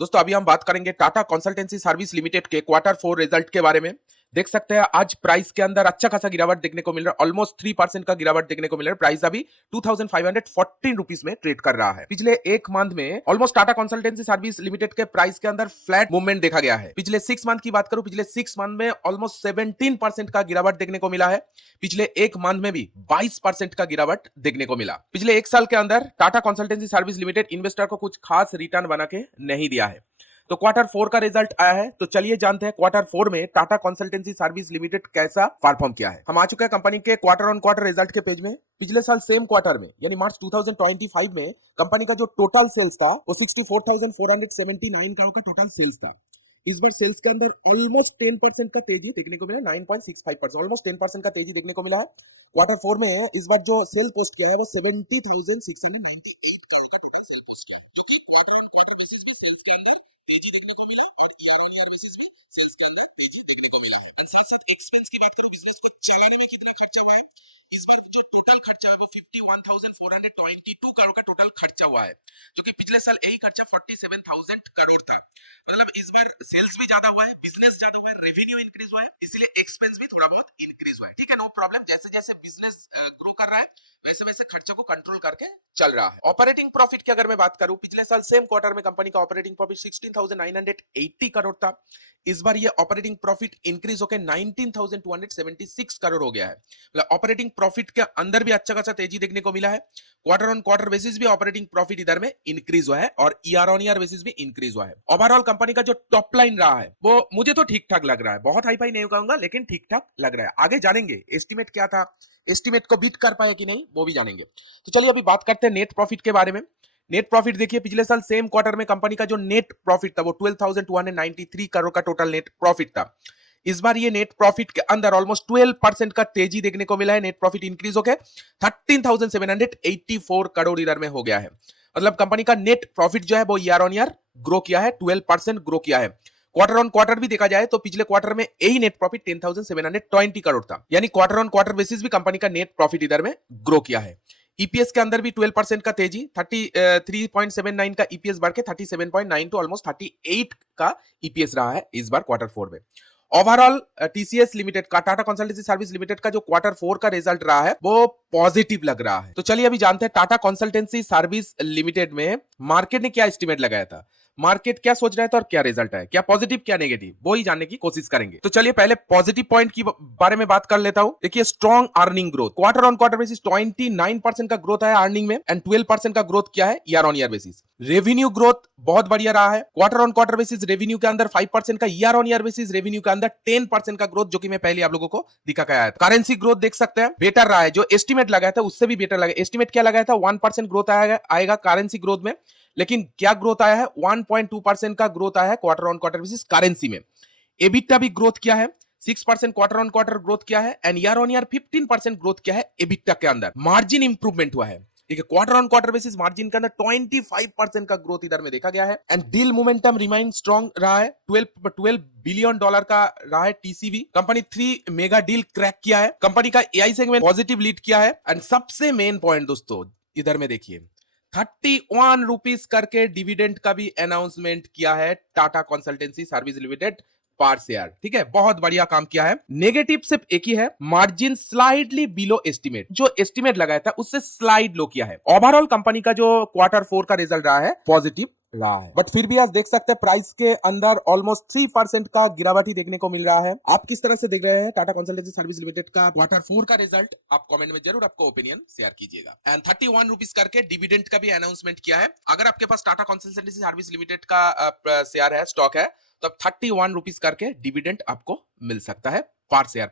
दोस्तों अभी हम बात करेंगे टाटा कंसल्टेंसी सर्विस लिमिटेड के क्वार्टर 4 रिजल्ट के बारे में। देख सकते हैं आज प्राइस के अंदर अच्छा खासा गिरावट देखने को मिल रहा है, ऑलमोस्ट 3% का गिरावट देखने को मिल रहा है। प्राइस अभी 2514 रुपीस में ट्रेड कर रहा है। पिछले एक मंथ में almost Tata consultancy service limited के प्राइस के अंदर फ्लैट मूवमेंट देखा गया है। पिछले 6 मंथ की बात करूं, पिछले 6 मंथ में ऑलमोस्ट 17% का गिरावट देखने को मिला है। पिछले एक मंथ में भी 22% का गिरावट देखने को मिला। पिछले एक साल के अंदर Tata consultancy service limited investor को कुछ खास रिटर्न बना के नहीं दिया है। तो क्वार्टर 4 का रिजल्ट आया है, तो चलिए जानते हैं क्वार्टर 4 में टाटा कंसल्टेंसी सर्विस लिमिटेड कैसा परफॉर्म किया है। हम आ चुके हैं कंपनी के क्वार्टर ऑन क्वार्टर रिजल्ट के पेज में। पिछले साल सेम क्वार्टर में यानी मार्च 2025 में कंपनी का जो टोटल सेल्स था वो 64,479 करोड़ का टोटल सेल्स था। इस बार सेल्स के अंदर ऑलमोस्ट 10% का तेजी देखने को मिला, 9.65%, ऑलमोस्ट 10% का तेजी देखने को मिला है। क्वार्टर 4 में इस बार जो सेल पोस्ट किया है वो 70,698 करोड़ का टोटल सेल पोस्ट किया, जो कि क्वार्टर ऑन क्वार्टर बेसिस में सेल्स के अंदर तेजी देखने को मिला और ईयर ऑन ईयर बेसिस में सेल्स के अंदर तेजी देखने को मिला। इन साथ साथ एक्सपेंस की बात करो, बिजनेस को चलाने में कितना खर्चा हुआ है, इस बार जो टोटल खर्चा है वो 51,422 करोड़ का टोटल खर्चा हुआ है, जो कि पिछले साल यही खर्चा 47,000 करोड़ था। मतलब इस बार सेल्स भी ज्यादा हुआ है, बिजनेस ज्यादा हुआ है, रेवेन्यू इंक्रीज हुआ है, इसलिए एक्सपेंस भी थोड़ा बहुत इंक्रीज हुआ है। ठीक है, नो प्रॉब्लम। जैसे जैसे बिजनेस ग्रो कर रहा है वैसे वैसे खर्चा को कंट्रोल करके चल रहा है। ऑपरेटिंग प्रॉफिट की अगर मैं बात करूं, पिछले साल सेम क्वार्टर में कंपनी का ऑपरेटिंग प्रॉफिट 16,980 करोड़ था। इस बार ये ऑपरेटिंग प्रॉफिट इंक्रीज होकर 19,276 करोड़ हो गया है। मतलब ऑपरेटिंग प्रॉफिट के अंदर भी अच्छा खासा तेजी देखने को मिला है। क्वार्टर ऑन क्वार्टर बेसिस भी ऑपरेटिंग प्रॉफिट इधर में इंक्रीज हुआ है और ईयर ऑन ईयर बेसिस भी इंक्रीज हुआ है। ओवरऑल कंपनी का जो टॉप लाइन रहा है वो मुझे तो ठीक ठाक लग रहा है, बहुत हाई फाई नहीं कहूंगा लेकिन ठीक ठाक लग रहा है। आगे जानेंगे एस्टिमेट क्या था, एस्टिमेट को बीट कर पाए कि नहीं वो भी जानेंगे। तो चलिए अभी बात करते हैं नेट प्रॉफिट के बारे में। नेट प्रॉफिट देखिए, पिछले साल सेम क्वार्टर में कंपनी का जो नेट प्रॉफिट था वो 12,293 करोड़ का टोटल नेट प्रॉफिट था। इस बार ये नेट प्रॉफिट के अंदर ऑलमोस्ट 12% का तेजी देखने को मिला है। नेट प्रॉफिट इंक्रीज होकर 13,784 करोड़ इधर में हो गया है। मतलब कंपनी का नेट प्रॉफिट जो है वो ईयर ऑन ईयर ग्रो किया है, 12% ग्रो किया है। क्वार्टर ऑन क्वार्टर भी देखा जाए तो पिछले क्वार्टर में यही नेट प्रॉफिट 10,720 करोड़ था, यानी क्वार्टर ऑन क्वार्टर बेसिस भी कंपनी का नेट प्रॉफिट इधर में ग्रो किया है। ईपीएस के अंदर भी 12% का तेजी, 33.79 का ईपीएस बढ़ के 37.9 टू ऑलमोस्ट 38 का ईपीएस रहा है इस बार क्वार्टर 4 में। ओवरऑल टीसीएस लिमिटेड का, टाटा कंसल्टेंसी सर्विस लिमिटेड का जो क्वार्टर 4 का रिजल्ट रहा है वो पॉजिटिव लग रहा है। तो चलिए अभी जानते हैं टाटा कंसल्टेंसी सर्विस लिमिटेड में मार्केट ने क्या एस्टिमेट लगाया था, मार्केट क्या सोच रहा था और क्या रिजल्ट है, क्या पॉजिटिव क्या नेगेटिव, वो ही जानने की कोशिश करेंगे। तो चलिए पहले पॉजिटिव पॉइंट की बारे में बात कर लेता हूं। देखिए strong earning growth, quarter on quarter basis 29% का ग्रोथ है अर्निंग में एंड 12% का ग्रोथ किया है year on year basis. Revenue growth बहुत बढ़िया रहा है, quarter on quarter basis revenue के अंदर 5% का, year on year basis revenue के अंदर 10% का ग्रोथ, जो कि मैं पहले आप लोगों को दिखा के आया था। करेंसी ग्रोथ देख सकते हैं बेटर रहा है, जो एस्टिमेट लगाया था उससे भी बेटर लगा। एस्टिमेट क्या लगाया था, 1% ग्रोथ आएगा करेंसी ग्रोथ में, लेकिन क्या ग्रोथ आया है, 1.2% का ग्रोथ आया है quarter on quarter basis currency में। एबिटा भी ग्रोथ किया है, 6% क्वार्टर ऑन क्वार्टर ग्रोथ किया है and year on year 15% growth किया है एबिटा के अंदर। मार्जिन इंप्रूवमेंट हुआ है, ठीक है, quarter on quarter basis margin के अंदर 25% का ग्रोथ इधर में देखा गया है and deal momentum remain strong रहा है। 12 बिलियन डॉलर का रहा है TCV. Company 3 mega deal crack किया है, कंपनी का एआई सेगमेंट पॉजिटिव लीड किया है एंड सबसे मेन पॉइंट दोस्तों इधर में देखिए 31 रुपीस करके डिविडेंड का भी अनाउंसमेंट किया है टाटा कंसल्टेंसी सर्विस लिमिटेड पर शेयर। ठीक है, बहुत बढ़िया काम किया है। नेगेटिव सिर्फ एक ही है, मार्जिन स्लाइडली बिलो एस्टिमेट, जो एस्टिमेट लगाया था उससे स्लाइड लो किया है। ओवरऑल कंपनी का जो क्वार्टर 4 का रिजल्ट रहा है पॉजिटिव रहा है, बट फिर भी आज देख सकते हैं प्राइस के अंदर ऑलमोस्ट 3% का गिरावट ही देखने को मिल रहा है। आप किस तरह से देख रहे हैं टाटा कंसल्टेंसी सर्विस लिमिटेड का क्वार्टर 4 का रिजल्ट, आप कमेंट में जरूर आपको ओपिनियन शेयर कीजिएगा। एंड 31 रुपीस करके डिविडेंड का भी अनाउंसमेंट किया है। अगर आपके पास टाटा कंसल्टेंसी सर्विस लिमिटेड का शेयर है, स्टॉक है, तो 31 रुपीस करके डिविडेंड आपको मिल सकता है पर शेयर।